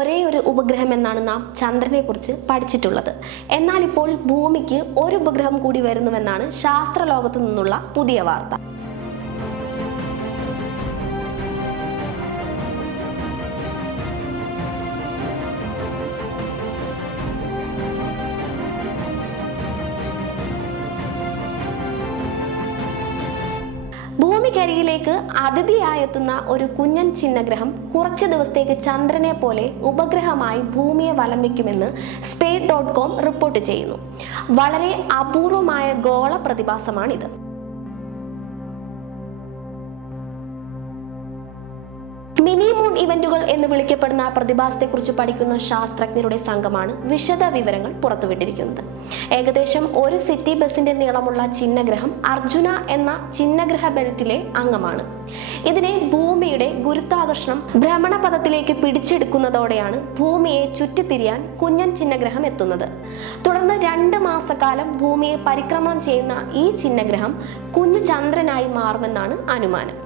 ഒരേ ഒരു ഉപഗ്രഹം എന്നാണ് നാം ചന്ദ്രനെക്കുറിച്ച് പഠിച്ചിട്ടുള്ളത്. എന്നാൽ ഇപ്പോൾ ഭൂമിക്ക് ഒരു ഉപഗ്രഹം കൂടി വരുന്നുവെന്നാണ് ശാസ്ത്രലോകത്തു നിന്നുള്ള പുതിയ വാർത്ത. ഭൂമിക്കരികിലേക്ക് അതിഥിയായെത്തുന്ന ഒരു കുഞ്ഞൻ ചിഹ്നഗ്രഹം കുറച്ച് ദിവസത്തേക്ക് ചന്ദ്രനെ പോലെ ഉപഗ്രഹമായി ഭൂമിയെ വലം വയ്ക്കുമെന്ന് space.com റിപ്പോർട്ട് ചെയ്യുന്നു. വളരെ അപൂർവമായ ഗോള പ്രതിഭാസമാണിത്. മിനി മൂൺ ഇവന്റുകൾ എന്ന് വിളിക്കപ്പെടുന്ന പ്രതിഭാസത്തെക്കുറിച്ച് പഠിക്കുന്ന ശാസ്ത്രജ്ഞരുടെ സംഘമാണ് വിശദ വിവരങ്ങൾ പുറത്തുവിട്ടിരിക്കുന്നത്. ഏകദേശം ഒരു സിറ്റി ബസിന്റെ നീളമുള്ള ചിഹ്നഗ്രഹം അർജുന എന്ന ചിഹ്നഗ്രഹ ബെൽറ്റിലെ അംഗമാണ്. ഇതിനെ ഭൂമിയുടെ ഗുരുത്വാകർഷണം ഭ്രമണപഥത്തിലേക്ക് പിടിച്ചെടുക്കുന്നതോടെയാണ് ഭൂമിയെ ചുറ്റിത്തിരിയാൻ കുഞ്ഞൻ ചിഹ്നഗ്രഹം എത്തുന്നത്. തുടർന്ന് 2 മാസക്കാലം ഭൂമിയെ പരിക്രമണം ചെയ്യുന്ന ഈ ചിഹ്നഗ്രഹം കുഞ്ഞു ചന്ദ്രനായി മാറുമെന്നാണ് അനുമാനം.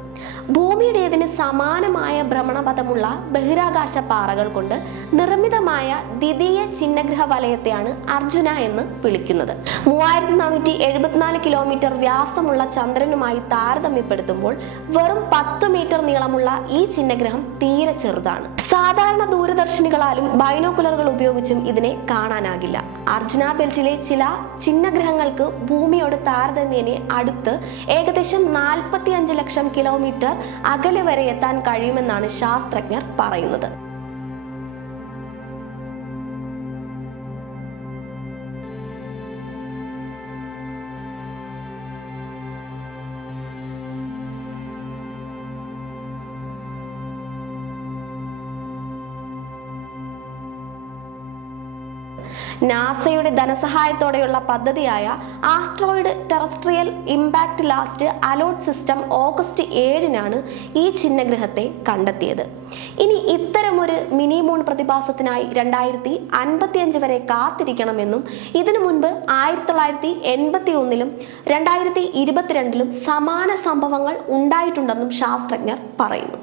ഭൂമിയുടേതിന് സമാനമായ ഭ്രമണപഥമുള്ള ബഹിരാകാശ പാറകൾ കൊണ്ട് നിർമ്മിതമായ ദ്വിതീയ ചിഹ്നഗ്രഹ വലയത്തെയാണ് അർജുന എന്ന് വിളിക്കുന്നത്. 3474 കിലോമീറ്റർ വ്യാസമുള്ള ചന്ദ്രനുമായി താരതമ്യപ്പെടുത്തുമ്പോൾ വെറും 10 മീറ്റർ നീളമുള്ള ഈ ചിഹ്നഗ്രഹം തീരെ ചെറുതാണ്. സാധാരണ ദൂരദർശിനികളാലും ബൈനോക്കുലറുകൾ ഉപയോഗിച്ചും ഇതിനെ കാണാനാകില്ല. അർജുന ബെൽറ്റിലെ ചില ചിഹ്നഗ്രഹങ്ങൾക്ക് ഭൂമിയോട് താരതമ്യേന അടുത്ത് ഏകദേശം 45 ലക്ഷം കിലോമീറ്റർ അകലെ വരെ എത്താൻ കഴിയുമെന്നാണ് ശാസ്ത്രജ്ഞർ പറയുന്നത്. നാസയുടെ ധനസഹായത്തോടെയുള്ള പദ്ധതിയായ asteroid terrestrial impact last alert system August 7-നാണ് ഈ ചിഹ്നഗ്രഹത്തെ കണ്ടെത്തിയത്. ഇനി ഇത്തരമൊരു മിനി മൂൺ പ്രതിഭാസത്തിനായി 2055 വരെ കാത്തിരിക്കണമെന്നും ഇതിനു മുൻപ് 1981-ലും 2022-ലും സമാന സംഭവങ്ങൾ ഉണ്ടായിട്ടുണ്ടെന്നും ശാസ്ത്രജ്ഞർ പറയുന്നു.